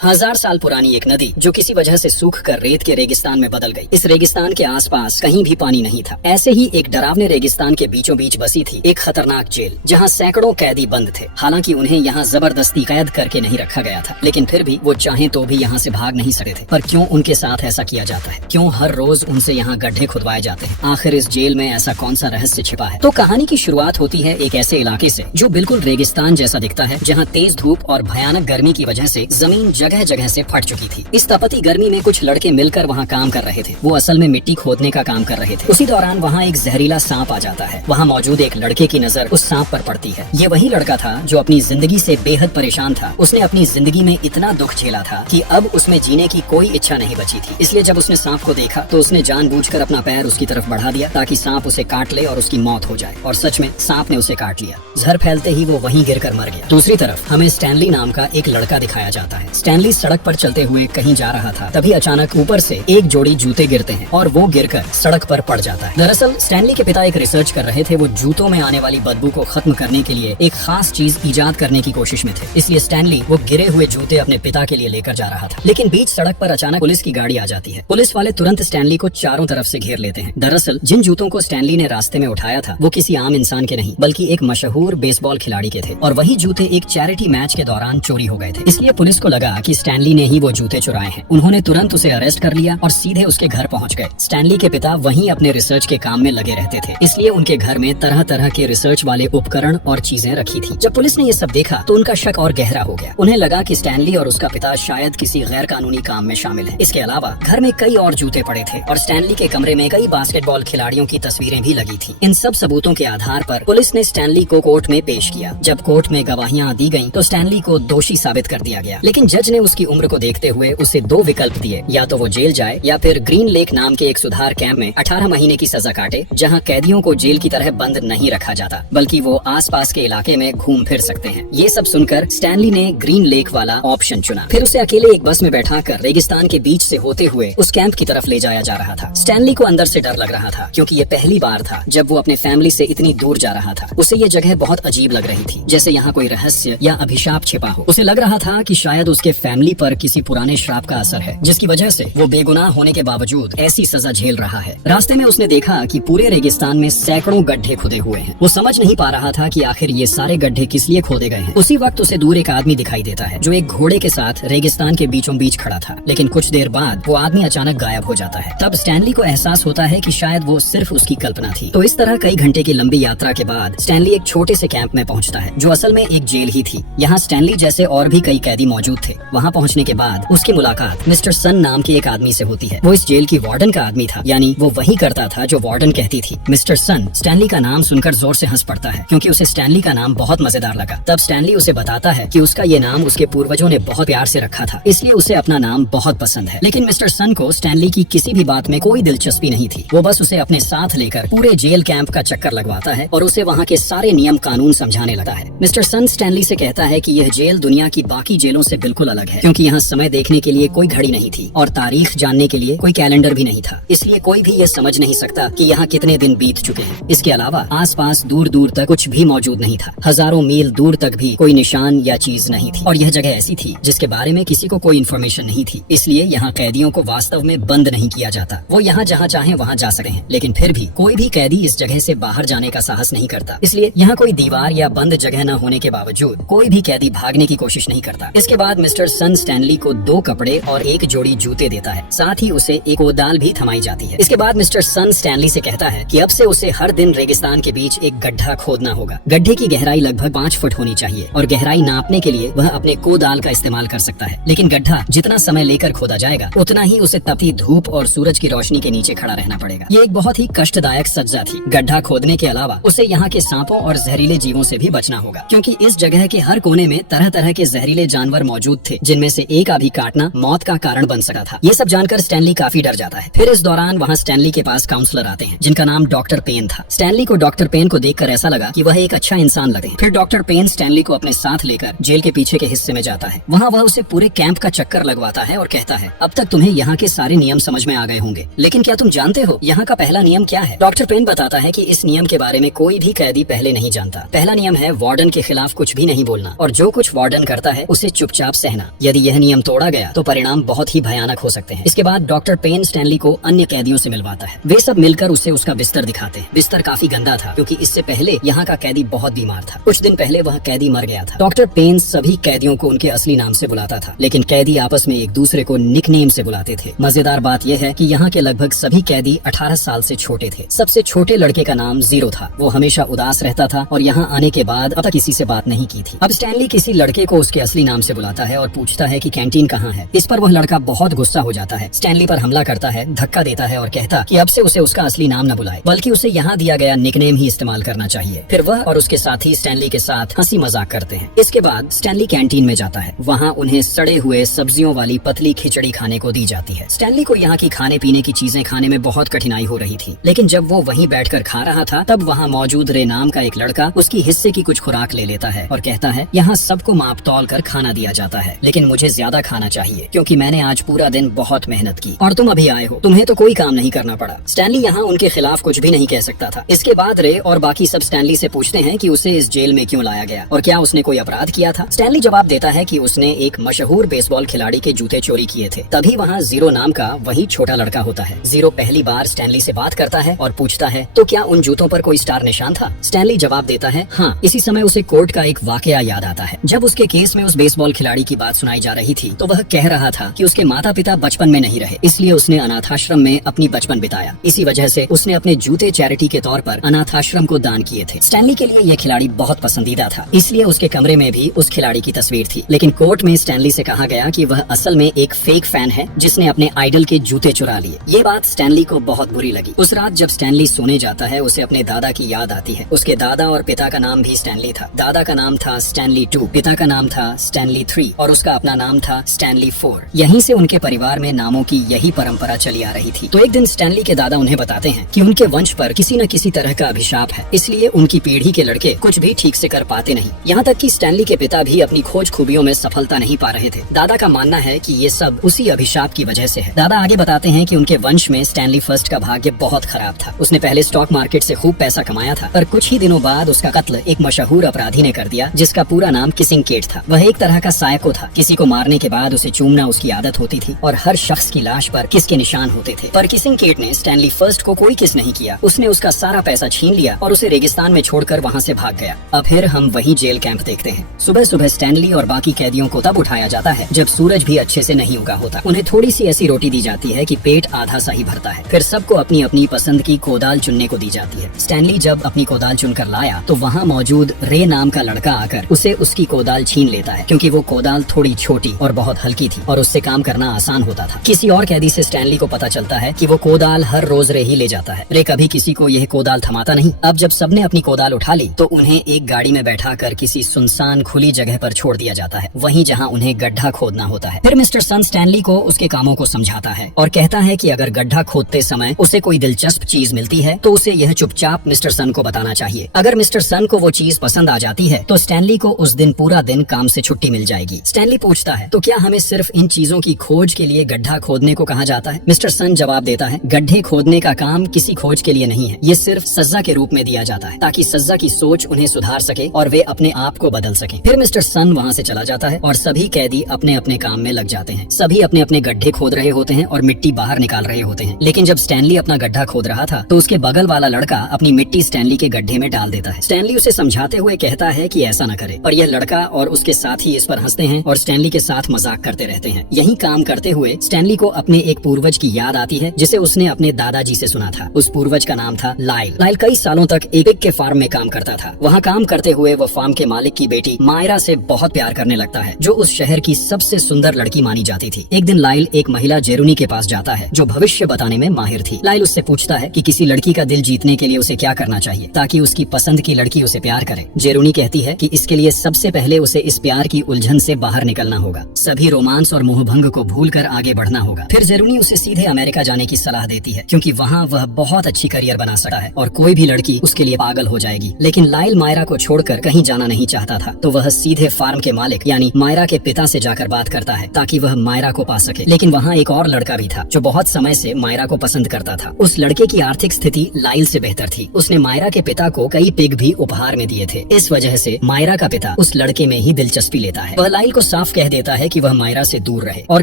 1000 साल पुरानी एक नदी जो किसी वजह से सूख कर रेत के रेगिस्तान में बदल गई। इस रेगिस्तान के आसपास कहीं भी पानी नहीं था। ऐसे ही एक डरावने रेगिस्तान के बीचों बीच बसी थी एक खतरनाक जेल, जहां सैकड़ों कैदी बंद थे। हालांकि उन्हें यहाँ जबरदस्ती कैद करके नहीं रखा गया था, लेकिन फिर भी वो चाहें तो भी यहाँ से भाग नहीं सकते थे। पर क्यों उनके साथ ऐसा किया जाता है? क्यों हर रोज उनसे यहाँ गड्ढे खुदवाए जाते हैं? आखिर इस जेल में ऐसा कौन सा रहस्य छिपा है? तो कहानी की शुरुआत होती है एक ऐसे इलाके से जो बिल्कुल रेगिस्तान जैसा दिखता है, जहाँ तेज धूप और भयानक गर्मी की वजह से जमीन जगह जगह से फट चुकी थी। इस तपती गर्मी में कुछ लड़के मिलकर वहाँ काम कर रहे थे। वो असल में मिट्टी खोदने का काम कर रहे थे। उसी दौरान वहाँ एक जहरीला सांप आ जाता है। वहाँ मौजूद एक लड़के की नजर उस सांप पर पड़ती है। ये वही लड़का था जो अपनी जिंदगी से बेहद परेशान था। उसने अपनी जिंदगी में इतना दुख झेला था कि अब उसमें जीने की कोई इच्छा नहीं बची थी। इसलिए जब उसने सांप को देखा तो उसने जानबूझकर अपना पैर उसकी तरफ बढ़ा दिया ताकि सांप उसे काट ले और उसकी मौत हो जाए। और सच में सांप ने उसे काट लिया। जहर फैलते ही वो वहीं गिरकर मर गया। दूसरी तरफ हमें स्टैनली नाम का एक लड़का दिखाया जाता है। स्टैनली सड़क पर चलते हुए कहीं जा रहा था, तभी अचानक ऊपर से एक जोड़ी जूते गिरते हैं और वो गिरकर सड़क पर पड़ जाता है। दरअसल स्टैनली के पिता एक रिसर्च कर रहे थे। वो जूतों में आने वाली बदबू को खत्म करने के लिए एक खास चीज इजाद करने की कोशिश में थे। इसलिए स्टैनली वो गिरे हुए जूते अपने पिता के लिए लेकर जा रहा था। लेकिन बीच सड़क पर अचानक पुलिस की गाड़ी आ जाती है। पुलिस वाले तुरंत स्टैनली को चारों तरफ से घेर लेते हैं। दरअसल जिन जूतों को स्टैनली ने रास्ते में उठाया था वो किसी आम इंसान के नहीं, बल्कि एक मशहूर बेसबॉल खिलाड़ी के थे। और वही जूते एक चैरिटी मैच के दौरान चोरी हो गए थे। इसलिए पुलिस को लगा कि स्टैनली ने ही वो जूते चुराए हैं। उन्होंने तुरंत उसे अरेस्ट कर लिया और सीधे उसके घर पहुंच गए। स्टैनली के पिता वहीं अपने रिसर्च के काम में लगे रहते थे, इसलिए उनके घर में तरह तरह के रिसर्च वाले उपकरण और चीजें रखी थी। जब पुलिस ने ये सब देखा तो उनका शक और गहरा हो गया। उन्हें लगा कि स्टैनली और उसका पिता शायद किसी गैर कानूनी काम में शामिल हैं। इसके अलावा घर में कई और जूते पड़े थे और स्टैनली के कमरे में कई बास्केटबॉल खिलाड़ियों की तस्वीरें भी लगी थी। इन सब सबूतों के आधार पर पुलिस ने स्टैनली को कोर्ट में पेश किया। जब कोर्ट में गवाहियां दी गयी तो स्टैनली को दोषी साबित कर दिया गया। लेकिन जज ने उसकी उम्र को देखते हुए उसे दो विकल्प दिए, या तो वो जेल जाए या फिर ग्रीन लेक नाम के एक सुधार कैंप में 18 महीने की सजा काटे, जहां कैदियों को जेल की तरह बंद नहीं रखा जाता, बल्कि वो आसपास के इलाके में घूम फिर सकते हैं। ये सब सुनकर स्टैनली ने ग्रीन लेक वाला ऑप्शन चुना। फिर उसे अकेले एक बस में बैठाकर रेगिस्तान के बीच से होते हुए उस कैंप की तरफ ले जाया जा रहा था। स्टैनली को अंदर से डर लग रहा था, क्योंकि ये पहली बार था जब वो अपने फैमिली से इतनी दूर जा रहा था। उसे ये जगह बहुत अजीब लग रही थी, जैसे यहाँ कोई रहस्य या अभिशाप छिपा हो। उसे लग रहा था कि शायद उसके फैमिली पर किसी पुराने श्राप का असर है, जिसकी वजह से वो बेगुनाह होने के बावजूद ऐसी सजा झेल रहा है। रास्ते में उसने देखा कि पूरे रेगिस्तान में सैकड़ों गड्ढे खुदे हुए हैं। वो समझ नहीं पा रहा था कि आखिर ये सारे गड्ढे किस लिए खोदे गए हैं। उसी वक्त उसे दूर एक आदमी दिखाई देता है जो एक घोड़े के साथ रेगिस्तान के बीचों बीच खड़ा था। लेकिन कुछ देर बाद वो आदमी अचानक गायब हो जाता है। तब स्टैनली को एहसास होता है कि शायद वो सिर्फ उसकी कल्पना थी। तो इस तरह कई घंटे की लंबी यात्रा के बाद स्टैनली एक छोटे से कैंप में पहुंचता है, जो असल में एक जेल ही थी। यहाँ स्टैनली जैसे और भी कई कैदी मौजूद थे। वहाँ पहुँचने के बाद उसकी मुलाकात मिस्टर सन नाम के एक आदमी से होती है। वो इस जेल की वार्डन का आदमी था, यानी वो वही करता था जो वार्डन कहती थी। मिस्टर सन स्टैनली का नाम सुनकर जोर से हंस पड़ता है, क्योंकि उसे स्टैनली का नाम बहुत मजेदार लगा। तब स्टैनली उसे बताता है कि उसका ये नाम उसके पूर्वजों ने बहुत प्यार से रखा था, इसलिए उसे अपना नाम बहुत पसंद है। लेकिन मिस्टर सन को स्टैनली की किसी भी बात में कोई दिलचस्पी नहीं थी। वो बस उसे अपने साथ लेकर पूरे जेल कैंप का चक्कर लगवाता है और उसे वहाँ के सारे नियम कानून समझाने लगता है। मिस्टर सन स्टैनली से कहता है कि यह जेल दुनिया की बाकी जेलों से बिल्कुल अलग है, क्योंकि यहाँ समय देखने के लिए कोई घड़ी नहीं थी और तारीख जानने के लिए कोई कैलेंडर भी नहीं था। इसलिए कोई भी ये समझ नहीं सकता कि यहाँ कितने दिन बीत चुके हैं। इसके अलावा आसपास दूर दूर तक कुछ भी मौजूद नहीं था। हजारों मील दूर तक भी कोई निशान या चीज नहीं थी। और यह जगह ऐसी थी जिसके बारे में किसी को कोई इन्फॉर्मेशन नहीं थी। इसलिए यहाँ कैदियों को वास्तव में बंद नहीं किया जाता। वो यहाँ जहाँ चाहे वहाँ जा सकते हैं। लेकिन फिर भी कोई भी कैदी इस जगह से बाहर जाने का साहस नहीं करता। इसलिए यहाँ कोई दीवार या बंद जगह न होने के बावजूद कोई भी कैदी भागने की कोशिश नहीं करता। इसके बाद मिस्टर सन स्टैनली को 2 कपड़े और एक जोड़ी जूते देता है। साथ ही उसे एक कोदाल भी थमाई जाती है। इसके बाद मिस्टर सन स्टैनली से कहता है कि अब से उसे हर दिन रेगिस्तान के बीच एक गड्ढा खोदना होगा। गड्ढे की गहराई लगभग 5 फुट होनी चाहिए और गहराई नापने के लिए वह अपने कोदाल का इस्तेमाल कर सकता है। लेकिन गड्ढा जितना समय लेकर खोदा जाएगा उतना ही उसे तपती धूप और सूरज की रोशनी के नीचे खड़ा रहना पड़ेगा। ये एक बहुत ही कष्टदायक सज्जा थी। गड्ढा खोदने के अलावा उसे यहाँ के सांपों और जहरीले जीवों से भी बचना होगा, क्योंकि इस जगह के हर कोने में तरह तरह के जहरीले जानवर मौजूद थे, जिनमें से एक का भी काटना मौत का कारण बन सका था। ये सब जानकर स्टैनली काफी डर जाता है। फिर इस दौरान वहाँ स्टैनली के पास काउंसलर आते हैं, जिनका नाम डॉक्टर पेन था। स्टैनली को डॉक्टर पेन को देखकर ऐसा लगा कि वह एक अच्छा इंसान लगे। फिर डॉक्टर पेन स्टैनली को अपने साथ लेकर जेल के पीछे के हिस्से में जाता है। वहाँ वह उसे पूरे कैंप का चक्कर लगवाता है और कहता है, अब तक तुम्हें यहाँ के सारे नियम समझ में आ गए होंगे, लेकिन क्या तुम जानते हो यहाँ का पहला नियम क्या है? डॉक्टर पेन बताता है कि इस नियम के बारे में कोई भी कैदी पहले नहीं जानता। पहला नियम है वार्डन के खिलाफ कुछ भी नहीं बोलना, और जो कुछ वार्डन करता है उसे चुपचाप सहना। जाना। यदि यह नियम तोड़ा गया तो परिणाम बहुत ही भयानक हो सकते हैं। इसके बाद डॉक्टर पेन स्टैनली को अन्य कैदियों से मिलवाता है। वे सब मिलकर उसे उसका बिस्तर दिखाते हैं। बिस्तर काफी गंदा था क्योंकि इससे पहले यहाँ का कैदी बहुत बीमार था। कुछ दिन पहले वह कैदी मर गया था। डॉक्टर पेन सभी कैदियों को उनके असली नाम से बुलाता था, लेकिन कैदी आपस में एक दूसरे को निकनेम से बुलाते थे। मजेदार बात यह है कि यहाँ के लगभग सभी कैदी 18 साल से छोटे थे। सबसे छोटे लड़के का नाम जीरो था। वो हमेशा उदास रहता था और यहाँ आने के बाद अब तक किसी से बात नहीं की थी। अब स्टैनली किसी लड़के को उसके असली नाम से बुलाता है और पूछता है कि कैंटीन कहाँ है। इस पर वह लड़का बहुत गुस्सा हो जाता है, स्टैनली पर हमला करता है, धक्का देता है और कहता कि अब से उसे उसका असली नाम न बुलाए, बल्कि उसे यहाँ दिया गया निकनेम ही इस्तेमाल करना चाहिए। फिर वह और उसके साथी स्टैनली के साथ हंसी मजाक करते हैं। इसके बाद स्टैनली कैंटीन में जाता है। वहाँ उन्हें सड़े हुए सब्जियों वाली पतली खिचड़ी खाने को दी जाती है। स्टैनली को यहाँ की खाने पीने की चीजें खाने में बहुत कठिनाई हो रही थी, लेकिन जब वो वहीं बैठकर खा रहा था तब वहाँ मौजूद रे नाम का एक लड़का उसकी हिस्से की कुछ खुराक ले लेता है और कहता है, यहाँ सबको माप तौल कर खाना दिया जाता है, लेकिन मुझे ज्यादा खाना चाहिए क्योंकि मैंने आज पूरा दिन बहुत मेहनत की और तुम अभी आए हो, तुम्हें तो कोई काम नहीं करना पड़ा। स्टैनली यहाँ उनके खिलाफ कुछ भी नहीं कह सकता था। इसके बाद रे और बाकी सब स्टैनली से पूछते हैं कि उसे इस जेल में क्यों लाया गया और क्या उसने कोई अपराध किया था। स्टैनली जवाब देता है कि उसने एक मशहूर बेसबॉल खिलाड़ी के जूते चोरी किए थे। तभी वहाँ जीरो नाम का वही छोटा लड़का होता है। जीरो पहली बार स्टैनली से बात करता है और पूछता है, तो क्या उन जूतों पर कोई स्टार निशान था? स्टैनली जवाब देता है, हाँ। इसी समय उसे कोर्ट का एक वाकया याद आता है। जब उसके केस में उस बेसबॉल खिलाड़ी की बात सुनाई जा रही थी तो वह कह रहा था कि उसके माता पिता बचपन में नहीं रहे, इसलिए उसने अनाथाश्रम में अपनी बचपन बिताया। इसी वजह से उसने अपने जूते चैरिटी के तौर पर अनाथाश्रम को दान किए थे। स्टैनली के लिए यह खिलाड़ी बहुत पसंदीदा था, इसलिए उसके कमरे में भी उस खिलाड़ी की तस्वीर थी। लेकिन कोर्ट में स्टैनली से कहा गया कि वह असल में एक फेक फैन है जिसने अपने आइडल के जूते चुरा लिए। ये बात स्टैनली को बहुत बुरी लगी। उस रात जब स्टैनली सोने जाता है उसे अपने दादा की याद आती है। उसके दादा और पिता का नाम भी स्टैनली था। दादा का नाम था स्टैनली 2, पिता का नाम था स्टैनली 3 और उसका अपना नाम था स्टैनली 4। यहीं से उनके परिवार में नामों की यही परंपरा चली आ रही थी। तो एक दिन स्टैनली के दादा उन्हें बताते हैं कि उनके वंश पर किसी न किसी तरह का अभिशाप है, इसलिए उनकी पीढ़ी के लड़के कुछ भी ठीक से कर पाते नहीं। यहाँ तक कि स्टैनली के पिता भी अपनी खोज खूबियों में सफलता नहीं पा रहे थे। दादा का मानना है कि ये सब उसी अभिशाप की वजह से है। दादा आगे बताते हैं कि उनके वंश में स्टैनली फर्स्ट का भाग्य बहुत खराब था। उसने पहले स्टॉक मार्केट से खूब पैसा कमाया था, पर कुछ ही दिनों बाद उसका कत्ल एक मशहूर अपराधी ने कर दिया जिसका पूरा नाम किसिंग केट था। वह एक तरह का साइको था। किसी को मारने के बाद उसे चूमना उसकी आदत होती थी और हर शख्स की लाश पर किस के निशान होते थे। पर किसिंग केट ने स्टैनली फर्स्ट को कोई किस नहीं किया। उसने उसका सारा पैसा छीन लिया और उसे रेगिस्तान में छोड़कर वहाँ से भाग गया। अब फिर हम वही जेल कैंप देखते हैं। सुबह सुबह स्टैनली और बाकी कैदियों को तब उठाया जाता है जब सूरज भी अच्छे से नहीं उगा होता। उन्हें थोड़ी सी ऐसी रोटी दी जाती है कि पेट आधा सा ही भरता है। फिर सबको अपनी अपनी पसंद की कोदाल चुनने को दी जाती है। स्टैनली जब अपनी कोदाल चुनकर लाया तो वहाँ मौजूद रे नाम का लड़का आकर उसे उसकी कोदाल छीन लेता है, क्योंकि वो कोदाल थोड़ी छोटी और बहुत हल्की थी और उससे काम करना आसान होता था। किसी और कैदी से स्टैनली को पता चलता है कि वो कोदाल हर रोज रे ही ले जाता है। रे कभी किसी को यह कोदाल थमाता नहीं। अब जब सबने अपनी कोदाल उठा ली तो उन्हें एक गाड़ी में बैठाकर किसी सुनसान खुली जगह पर छोड़ दिया जाता है, वहीं जहां उन्हें गड्ढा खोदना होता है। फिर मिस्टर सन स्टैनली को उसके कामों को समझाता है और कहता है कि अगर गड्ढा खोदते समय उसे कोई दिलचस्प चीज मिलती है तो उसे यह चुपचाप मिस्टर सन को बताना चाहिए। अगर मिस्टर सन को वो चीज पसंद आ जाती है तो स्टैनली को उस दिन पूरा दिन काम से छुट्टी मिल जाएगी। स्टैनली पूछता है, तो क्या हमें सिर्फ इन चीजों की खोज के लिए गड्ढा खोदने को कहा जाता है? मिस्टर सन जवाब देता है, गड्ढे खोदने का काम किसी खोज के लिए नहीं है, ये सिर्फ सजा के रूप में दिया जाता है ताकि सजा की सोच उन्हें सुधार सके और वे अपने आप को बदल सके। फिर मिस्टर सन वहाँ से चला जाता है और सभी कैदी अपने अपने काम में लग जाते हैं। सभी अपने अपने गड्ढे खोद रहे होते हैं और मिट्टी बाहर निकाल रहे होते हैं। लेकिन जब स्टैनली अपना गड्ढा खोद रहा था तो उसके बगल वाला लड़का अपनी मिट्टी स्टैनली के गड्ढे में डाल देता है। स्टैनली उसे समझाते हुए कहता है कि ऐसा न करे, पर यह लड़का और उसके साथी इस पर हंसते हैं और स्टैनली के साथ मजाक करते रहते हैं। यही काम करते हुए स्टैनली को अपने एक पूर्वज की याद आती है जिसे उसने अपने दादाजी से सुना था। उस पूर्वज का नाम था लाइल। लाइल कई सालों तक एक पिग के फार्म में काम करता था। वहाँ काम करते हुए वो फार्म के मालिक की बेटी मायरा से बहुत प्यार करने लगता है, जो उस शहर की सबसे सुंदर लड़की मानी जाती थी। एक दिन लाइल एक महिला जेरुनी के पास जाता है जो भविष्य बताने में माहिर थी। लाइल उससे पूछता है कि किसी लड़की का दिल जीतने के लिए उसे क्या करना चाहिए ताकि उसकी पसंद की लड़की उसे प्यार करे। जेरुनी कहती है कि इसके लिए सबसे पहले उसे इस प्यार की उलझन से बाहर निकलना होगा, सभी रोमांस और मोहभंग को भूलकर आगे बढ़ना होगा। फिर जेरुनी उसे सीधे अमेरिका जाने की सलाह देती है क्योंकि वहाँ वह बहुत अच्छी करियर बना सकता है और कोई भी लड़की उसके लिए पागल हो जाएगी। लेकिन लाइल मायरा को छोड़कर कहीं जाना नहीं चाहता था, तो वह सीधे फार्म के मालिक यानी मायरा के पिता से जाकर बात करता है ताकि वह मायरा को पा सके। लेकिन वहाँ एक और लड़का भी था जो बहुत समय से मायरा को पसंद करता था। उस लड़के की आर्थिक स्थिति लाइल से बेहतर थी। उसने मायरा के पिता को कई पिग भी उपहार में दिए थे। इस वजह से मायरा का पिता उस लड़के में ही दिलचस्पी लेता है। वह लाइल को साफ साफ कह देता है कि वह मायरा से दूर रहे और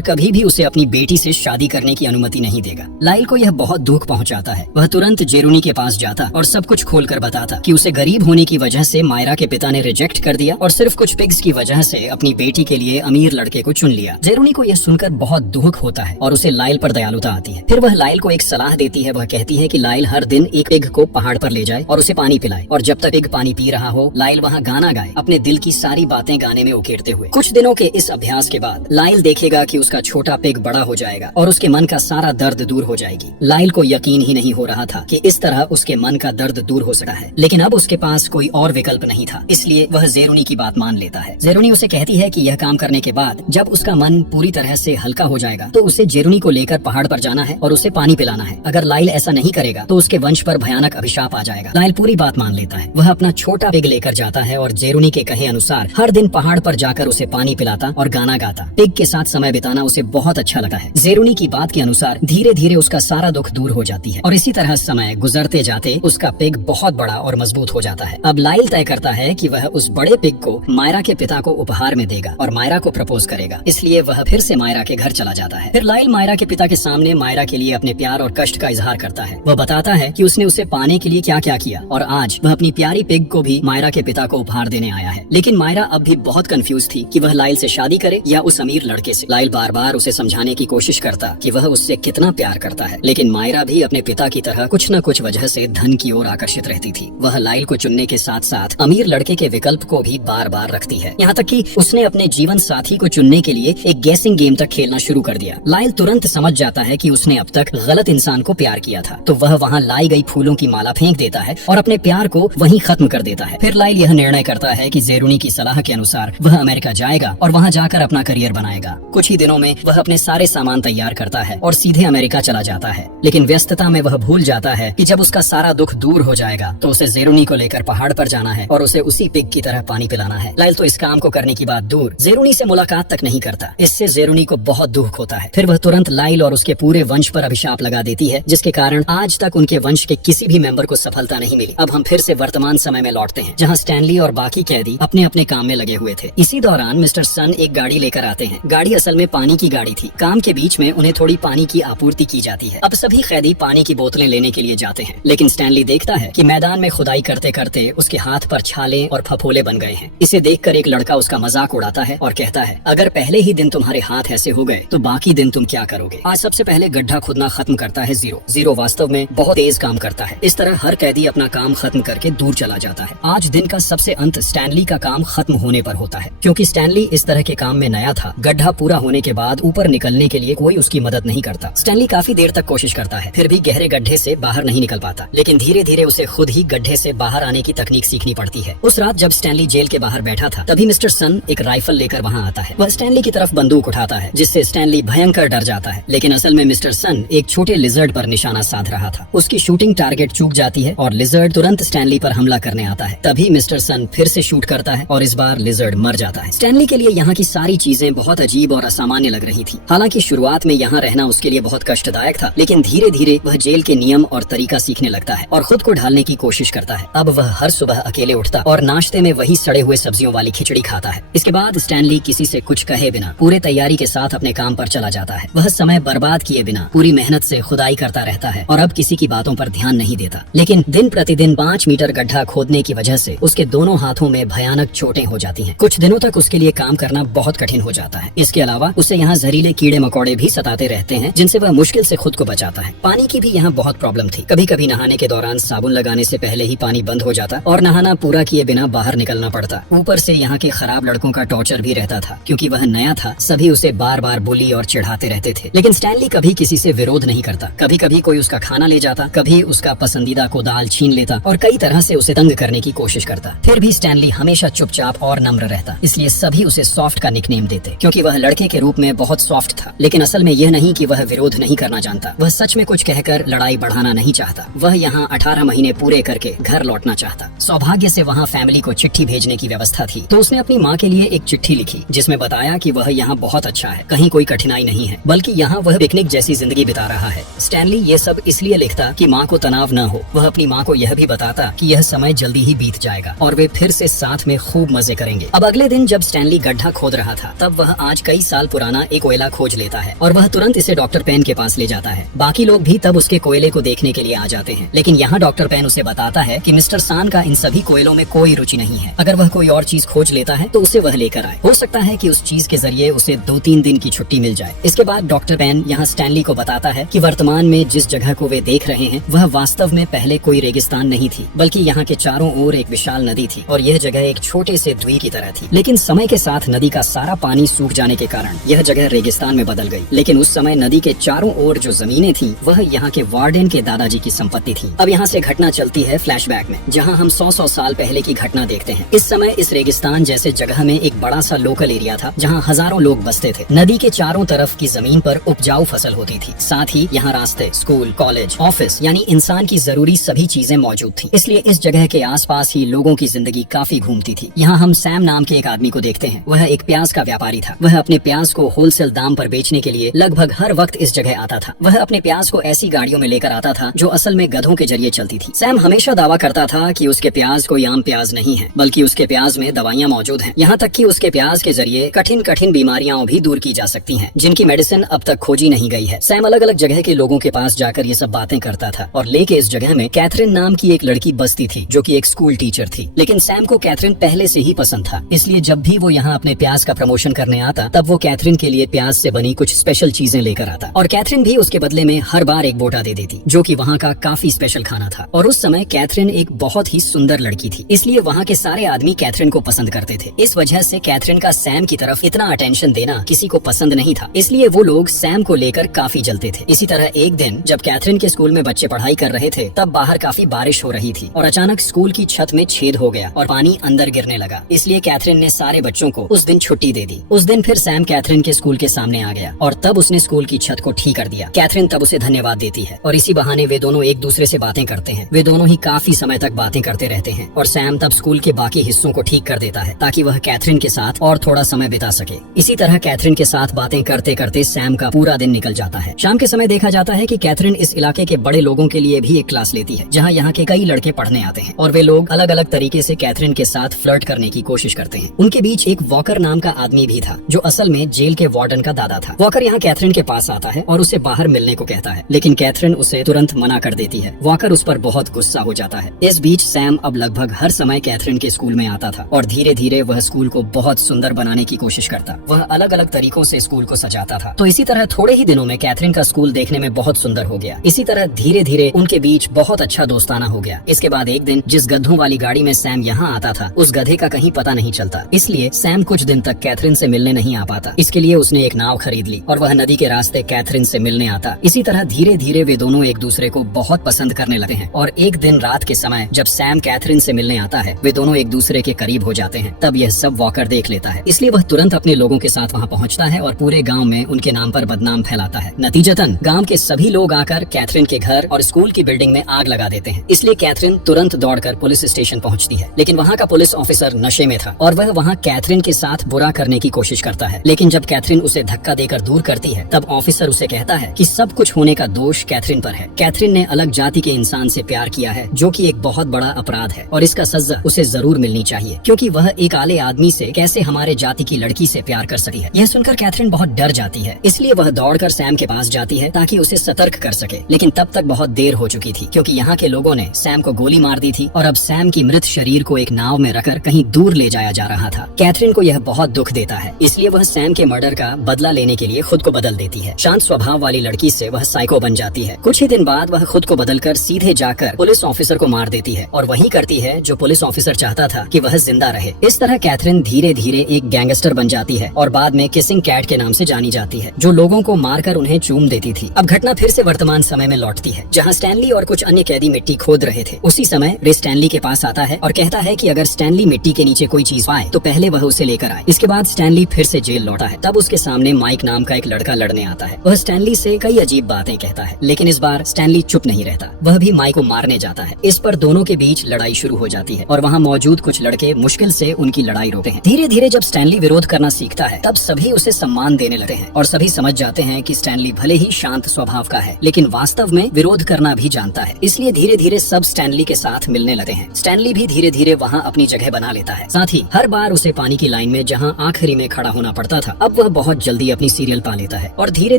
कभी भी उसे अपनी बेटी से शादी करने की अनुमति नहीं देगा। लाइल को यह बहुत दुख पहुंचाता है। वह तुरंत जेरुनी के पास जाता और सब कुछ खोलकर बताता कि उसे गरीब होने की वजह से मायरा के पिता ने रिजेक्ट कर दिया और सिर्फ कुछ पिग्स की वजह से अपनी बेटी के लिए अमीर लड़के को चुन लिया। जेरुनी को यह सुनकर बहुत दुख होता है और उसे लाइल पर दयालुता आती है। फिर वह लाइल को एक सलाह देती है। वह कहती है कि लाइल हर दिन एक पिग को पहाड़ पर ले जाए और उसे पानी पिलाए और जब तक पिग पानी पी रहा हो लाइल वहाँ गाना गाए, अपने दिल की सारी बातें गाने में उकेरते हुए। कुछ दिनों के इस अभ्यास के बाद लाइल देखेगा कि उसका छोटा पिग बड़ा हो जाएगा और उसके मन का सारा दर्द दूर हो जाएगी। लाइल को यकीन ही नहीं हो रहा था कि इस तरह उसके मन का दर्द दूर हो सका है, लेकिन अब उसके पास कोई और विकल्प नहीं था, इसलिए वह जेरुनी की बात मान लेता है। जेरुनी उसे कहती है कि यह काम करने के बाद जब उसका मन पूरी तरह से हल्का हो जाएगा तो उसे जेरुनी को लेकर पहाड़ पर जाना है और उसे पानी पिलाना है। अगर लाइल ऐसा नहीं करेगा तो उसके वंश पर भयानक अभिशाप आ जाएगा। लाइल पूरी बात मान लेता है। वह अपना छोटा पिग लेकर जाता है और जेरुनी के कहे अनुसार हर दिन पहाड़ पर जाकर उसे पानी पिलाता और गाना गाता। पिग के साथ समय बिताना उसे बहुत अच्छा लगा है। जेरुनी की बात के अनुसार धीरे धीरे उसका सारा दुख दूर हो जाती है और इसी तरह समय गुजरते जाते उसका पिग बहुत बड़ा और मजबूत हो जाता है। अब लाइल तय करता है कि वह उस बड़े पिग को मायरा के पिता को उपहार में देगा और मायरा को प्रपोज करेगा, इसलिए वह फिर से मायरा के घर चला जाता है। फिर लाइल मायरा के पिता के सामने मायरा के लिए अपने प्यार और कष्ट का इजहार करता है। वह बताता है कि उसने उसे पाने के लिए क्या क्या किया और आज वह अपनी प्यारी पिग को भी मायरा के पिता को उपहार देने आया है। लेकिन मायरा अब भी बहुत कंफ्यूज थी कि वह लाइल से शादी करे या उस अमीर लड़के से। लाइल बार बार उसे समझाने की कोशिश करता कि वह उससे कितना प्यार करता है, लेकिन मायरा भी अपने पिता की तरह कुछ न कुछ वजह से धन की ओर आकर्षित रहती थी। वह लाइल को चुनने के साथ साथ अमीर लड़के के विकल्प को भी बार बार रखती है, यहाँ तक कि उसने अपने जीवन साथी को चुनने के लिए एक गैसिंग गेम तक खेलना शुरू कर दिया। लाइल तुरंत समझ जाता है कि उसने अब तक गलत इंसान को प्यार किया था, तो वह वहाँ लाई गई फूलों की माला फेंक देता है और अपने प्यार को वहीं खत्म कर देता है। फिर लाइल यह निर्णय करता है कि जेरुनी की सलाह के अनुसार वह अमेरिका जाएगा और वहाँ जाकर अपना करियर बनाएगा। कुछ ही दिनों में वह अपने सारे सामान तैयार करता है और सीधे अमेरिका चला जाता है, लेकिन व्यस्तता में वह भूल जाता है कि जब उसका सारा दुख दूर हो जाएगा तो उसे जेरुनी को लेकर पहाड़ पर जाना है और उसे उसी पिग की तरह पानी पिलाना है। लाइल तो इस काम को करने की बात दूर जेरुनी से मुलाकात तक नहीं करता। इससे जेरुनी को बहुत दुख होता है। फिर वह तुरंत लाइल और उसके पूरे वंश पर अभिशाप लगा देती है, जिसके कारण आज तक उनके वंश के किसी भी मेंबर को सफलता नहीं मिली। अब हम फिर से वर्तमान समय में लौटते हैं, जहाँ स्टैनली और बाकी कैदी अपने अपने काम में लगे हुए थे। इसी दौरान मिस्टर सन एक गाड़ी लेकर आते हैं। गाड़ी असल में पानी की गाड़ी थी। काम के बीच में उन्हें थोड़ी पानी की आपूर्ति की जाती है। अब सभी कैदी पानी की बोतलें लेने के लिए जाते हैं, लेकिन स्टैनली देखता है कि मैदान में खुदाई करते करते उसके हाथ पर छाले और फफोले बन गए हैं। इसे देखकर एक लड़का उसका मजाक उड़ाता है और कहता है, अगर पहले ही दिन तुम्हारे हाथ ऐसे हो गए तो बाकी दिन तुम क्या करोगे। आज सबसे पहले गड्ढा खोदना खत्म करता है जीरो। जीरो वास्तव में बहुत तेज काम करता है। इस तरह हर कैदी अपना काम खत्म करके दूर चला जाता है। आज दिन का सबसे अंत स्टैनली का काम खत्म होने पर होता है, क्योंकि स्टैनली इस तरह के काम में नया था। गड्ढा पूरा होने के बाद ऊपर निकलने के लिए कोई उसकी मदद नहीं करता। स्टैनली काफी देर तक कोशिश करता है, फिर भी गहरे गड्ढे से बाहर नहीं निकल पाता, लेकिन धीरे धीरे उसे खुद ही गड्ढे से बाहर आने की तकनीक सीखनी पड़ती है। उस रात जब स्टैनली जेल के बाहर बैठा था, तभी मिस्टर सन एक राइफल लेकर वहाँ आता है। वह स्टैनली की तरफ बंदूक उठाता है, जिससे स्टैनली भयंकर डर जाता है, लेकिन असल में मिस्टर सन एक छोटे लिजर्ड पर निशाना साध रहा था। उसकी शूटिंग टारगेट चूक जाती है और लिजर्ड तुरंत स्टैनली पर हमला करने आता है। तभी मिस्टर सन फिर से शूट करता है और इस बार लिजर्ड मर जाता है। स्टैनली के लिए यहाँ की सारी चीजें बहुत अजीब और असामान्य लग रही थी। हालांकि शुरुआत में यहाँ रहना उसके लिए बहुत कष्टदायक था, लेकिन धीरे धीरे वह जेल के नियम और तरीका सीखने लगता है और खुद को ढालने की कोशिश करता है। अब वह हर सुबह अकेले उठता और नाश्ते में वही सड़े हुए सब्जियों वाली खिचड़ी खाता है। इसके बाद स्टैनली किसी से कुछ कहे बिना पूरे तैयारी के साथ अपने काम पर चला जाता है। वह समय बर्बाद किए बिना पूरी मेहनत से खुदाई करता रहता है और अब किसी की बातों पर ध्यान नहीं देता। लेकिन दिन प्रतिदिन 5 मीटर गड्ढा खोदने की वजह से उसके दोनों हाथों में भयानक चोटें हो जाती हैं। कुछ दिनों तक उसके लिए काम करना बहुत कठिन हो जाता है। इसके अलावा उसे यहाँ जहरीले कीड़े मकोड़े भी सताते रहते हैं, जिनसे वह मुश्किल से खुद को बचाता है। पानी की भी यहाँ बहुत प्रॉब्लम थी। कभी कभी नहाने के दौरान साबुन लगाने से पहले ही पानी बंद हो जाता और नहाना पूरा किए बिना बाहर निकलना पड़ता। ऊपर से यहाँ के खराब लड़कों का टॉर्चर भी रहता था, क्योंकि वह नया था। सभी उसे बार बार बुली और चिढ़ाते रहते थे, लेकिन स्टैनली कभी किसी से विरोध नहीं करता। कभी कभी कोई उसका खाना ले जाता, कभी उसका पसंदीदा कोदाल छीन लेता और कई तरह से उसे तंग करने की कोशिश करता। फिर भी स्टैनली हमेशा चुपचाप और नम्र रहता, इसलिए सभी उसे सॉफ्ट का निकनेम देते, क्योंकि वह लड़के के रूप में बहुत सॉफ्ट था। लेकिन असल में यह नहीं कि वह विरोध नहीं करना जानता, वह सच में कुछ कहकर लड़ाई बढ़ाना नहीं चाहता। वह यहाँ 18 महीने पूरे करके घर लौटना चाहता। सौभाग्य से वहाँ फैमिली को चिट्ठी भेजने की व्यवस्था थी, तो उसने अपनी माँ के लिए एक चिट्ठी लिखी, जिसमें बताया कि वह यहाँ बहुत अच्छा है, कहीं कोई कठिनाई नहीं है, बल्कि यहाँ वह पिकनिक जैसी जिंदगी बिता रहा है। स्टैनली ये सब इसलिए लिखता कि माँ को तनाव न हो। वह अपनी माँ को यह भी बताता कि यह समय जल्दी ही बीत जाएगा और वे फिर से साथ में खूब मजे करेंगे। अब अगले दिन जब स्टैनली गड्ढा गड्ढा खोद रहा था तब वह आज कई साल पुराना एक कोयला खोज लेता है और वह तुरंत इसे डॉक्टर पेन के पास ले जाता है। बाकी लोग भी तब उसके कोयले को देखने के लिए आ जाते हैं, लेकिन यहाँ डॉक्टर पेन उसे बताता है कि मिस्टर सान का इन सभी कोयलों में कोई रुचि नहीं है। अगर वह कोई और चीज खोज लेता है तो उसे वह लेकर आए। हो सकता है कि उस चीज के जरिए उसे 2-3 दिन की छुट्टी मिल जाए। इसके बाद डॉक्टर पेन यहाँ स्टैनली को बताता है कि वर्तमान में जिस जगह को वे देख रहे हैं वह वास्तव में पहले कोई रेगिस्तान नहीं थी, बल्कि यहाँ के चारों ओर एक विशाल नदी थी और यह जगह एक छोटे से द्वीप की तरह थी। लेकिन समय के साथ नदी का सारा पानी सूख जाने के कारण यह जगह रेगिस्तान में बदल गई। लेकिन उस समय नदी के चारों ओर जो जमीनें थी वह यहाँ के वार्डन के दादाजी की संपत्ति थी। अब यहाँ से घटना चलती है फ्लैशबैक में, जहाँ हम 100 साल पहले की घटना देखते हैं। इस समय इस रेगिस्तान जैसे जगह में एक बड़ा सा लोकल एरिया था जहाँ हजारों लोग बसते थे। नदी के चारों तरफ की जमीन पर उपजाऊ फसल होती थी। साथ ही यहाँ रास्ते, स्कूल, कॉलेज, ऑफिस यानी इंसान की जरूरी सभी चीजें मौजूद थी। इसलिए इस जगह के आसपास ही लोगों की जिंदगी काफी घूमती थी। यहाँ हम सैम नाम के एक आदमी को देखते हैं। वह एक प्याज का व्यापारी था। वह अपने प्याज को होलसेल दाम पर बेचने के लिए लगभग हर वक्त इस जगह आता था। वह अपने प्याज को ऐसी गाड़ियों में लेकर आता था जो असल में गधों के जरिए चलती थी। सैम हमेशा दावा करता था कि उसके प्याज कोई आम प्याज नहीं है, बल्कि उसके प्याज में दवाइयाँ मौजूद हैं। यहाँ तक कि उसके प्याज के जरिए कठिन कठिन बीमारियां भी दूर की जा सकती हैं, जिनकी मेडिसिन अब तक खोजी नहीं गई है। सैम अलग अलग जगह के लोगों के पास जाकर ये सब बातें करता था और लेके इस जगह में कैथरीन नाम की एक लड़की बसती थी जो कि एक स्कूल टीचर थी। लेकिन सैम को कैथरीन पहले से ही पसंद था, इसलिए जब भी वो यहाँ अपने प्याज का प्रमोशन करने आता तब वो कैथरीन के लिए प्याज से बनी कुछ स्पेशल चीजें लेकर आता और कैथरीन भी उसके बदले में हर बार एक बोटा दे देती, जो कि वहाँ का काफी स्पेशल खाना था। और उस समय कैथरीन एक बहुत ही सुंदर लड़की थी, इसलिए वहाँ के सारे आदमी कैथरीन को पसंद करते थे। इस वजह से कैथरीन का सैम की तरफ इतना अटेंशन देना किसी को पसंद नहीं था, इसलिए वो लोग सैम को लेकर काफी जलते थे। इसी तरह एक दिन जब कैथरीन के स्कूल में बच्चे पढ़ाई कर रहे थे तब बाहर काफी बारिश हो रही थी और अचानक स्कूल की छत में छेद हो गया और पानी अंदर गिरने लगा। इसलिए कैथरीन ने सारे बच्चों को उस दिन छुट्टी दे दी। उस दिन फिर सैम कैथरीन के स्कूल के सामने आ गया और तब उसने स्कूल की छत को ठीक कर दिया। कैथरीन तब उसे धन्यवाद देती है और इसी बहाने वे दोनों एक दूसरे से बातें करते हैं। वे दोनों ही काफी समय तक बातें करते रहते हैं और सैम तब स्कूल के बाकी हिस्सों को ठीक कर देता है ताकि वह कैथरीन के साथ और थोड़ा समय बिता सके। इसी तरह कैथरीन के साथ बातें करते करते सैम का पूरा दिन निकल जाता है। शाम के समय देखा जाता है कि कैथरीन इस इलाके के बड़े लोगों के लिए भी एक क्लास लेती है, जहाँ यहाँ के कई लड़के पढ़ने आते हैं और वे लोग अलग अलग तरीके से कैथरीन के साथ फ्लर्ट करने की कोशिश करते हैं। उनके बीच एक वॉकर नाम का आदमी भी था जो असल में जेल के वार्डन का दादा था। वॉकर यहाँ कैथरीन के पास आता है और उसे बाहर मिलने को कहता है, लेकिन कैथरीन उसे तुरंत मना कर देती है। वॉकर उस पर बहुत गुस्सा हो जाता है। इस बीच सैम अब लगभग हर समय कैथरीन के स्कूल में आता था और धीरे धीरे वह स्कूल को बहुत सुंदर बनाने की कोशिश करता। वह अलग अलग तरीकों से स्कूल को सजाता था। तो इसी तरह थोड़े ही दिनों में कैथरीन का स्कूल देखने में बहुत सुंदर हो गया। इसी तरह धीरे धीरे उनके बीच बहुत अच्छा दोस्ताना हो गया। इसके बाद एक दिन जिस गधों वाली गाड़ी में सैम यहाँ आता था उस गधे का कहीं पता नहीं चलता, इसलिए सैम कुछ दिन तक कैथरीन से मिलने नहीं आ पाता। इसके लिए उसने एक नाव खरीद ली और वह नदी के रास्ते कैथरीन से मिलने आता। इसी तरह धीरे धीरे वे दोनों एक दूसरे को बहुत पसंद करने लगते हैं और एक दिन रात के समय जब सैम कैथरीन से मिलने आता है वे दोनों एक दूसरे के करीब हो जाते हैं। तब यह सब वॉकर देख लेता है, इसलिए वह तुरंत अपने लोगों के साथ वहाँ पहुँचता है और पूरे गाँव में उनके नाम पर बदनाम फैलाता है। नतीजतन गाँव के सभी लोग आकर कैथरीन के घर और स्कूल की बिल्डिंग में आग लगा देते हैं। इसलिए कैथरीन तुरंत दौड़कर पुलिस स्टेशन पहुँचती है, लेकिन वहाँ का पुलिस ऑफिसर नशे में था और वह वहाँ कैथरीन के साथ बुरा करने की कोशिश करता है। लेकिन जब कैथरीन उसे धक्का देकर दूर करती है तब ऑफिसर उसे कहता है कि सब कुछ होने का दोष कैथरीन पर है। कैथरीन ने अलग जाति के इंसान से प्यार किया है जो कि एक बहुत बड़ा अपराध है और इसका सजा उसे जरूर मिलनी चाहिए, क्योंकि वह एक काले आदमी से कैसे हमारे जाति की लड़की से प्यार कर सकती है। यह सुनकर कैथरीन बहुत डर जाती है, इसलिए वह दौड़कर सैम के पास जाती है ताकि उसे सतर्क कर सके। लेकिन तब तक बहुत देर हो चुकी थी, क्योंकि यहाँ के लोगों ने सैम को गोली मार दी थी और अब सैम की मृत शरीर को एक नाव में रखकर कहीं दूर ले जाया जा रहा था। कैथरीन को यह बहुत दुख देता है, इसलिए वह सैम के मर्डर का बदला लेने के लिए खुद को बदल देती है। शांत स्वभाव वाली लड़की से वह साइको बन जाती है। कुछ ही दिन बाद वह खुद को बदलकर सीधे जाकर पुलिस ऑफिसर को मार देती है और वही करती है जो पुलिस ऑफिसर चाहता था कि वह जिंदा रहे। इस तरह कैथरीन धीरे धीरे एक गैंगस्टर बन जाती है और बाद में किसिंग कैट के नाम से जानी जाती है, जो लोगों को मारकर उन्हें चूम देती थी। अब घटना फिर से वर्तमान समय में लौटती है, जहाँ स्टैनली और कुछ अन्य कैदी मिट्टी खोद रहे थे। उसी समय रे स्टैनली के पास आता है और कहता है कि अगर स्टैनली मिट्टी के नीचे कोई चीज पाए तो पहले वह उसे लेकर आए। इसके बाद स्टैनली फिर से जेल लौटा है। तब उसके सामने माइक नाम का एक लड़का लड़ने आता है। वह स्टैनली से कई अजीब बातें कहता है, लेकिन इस बार स्टैनली चुप नहीं रहता, वह भी माइक को मारने जाता है। इस पर दोनों के बीच लड़ाई शुरू हो जाती है और वहाँ मौजूद कुछ लड़के मुश्किल से उनकी लड़ाई रोकते हैं। धीरे धीरे जब स्टैनली विरोध करना सीखता है तब सभी उसे सम्मान देने लगते हैं और सभी समझ जाते हैं कि स्टैनली भले ही शांत स्वभाव का है लेकिन वास्तव में विरोध करना भी जानता है। इसलिए धीरे धीरे सब स्टैनली के साथ मिलने लगते हैं। स्टैनली भी धीरे धीरे वहाँ अपनी जगह बना लेता है। साथ ही हर बार उसे पानी की लाइन लाइन में जहाँ आखिरी में खड़ा होना पड़ता था। अब वह बहुत जल्दी अपनी सीरियल पा लेता है और धीरे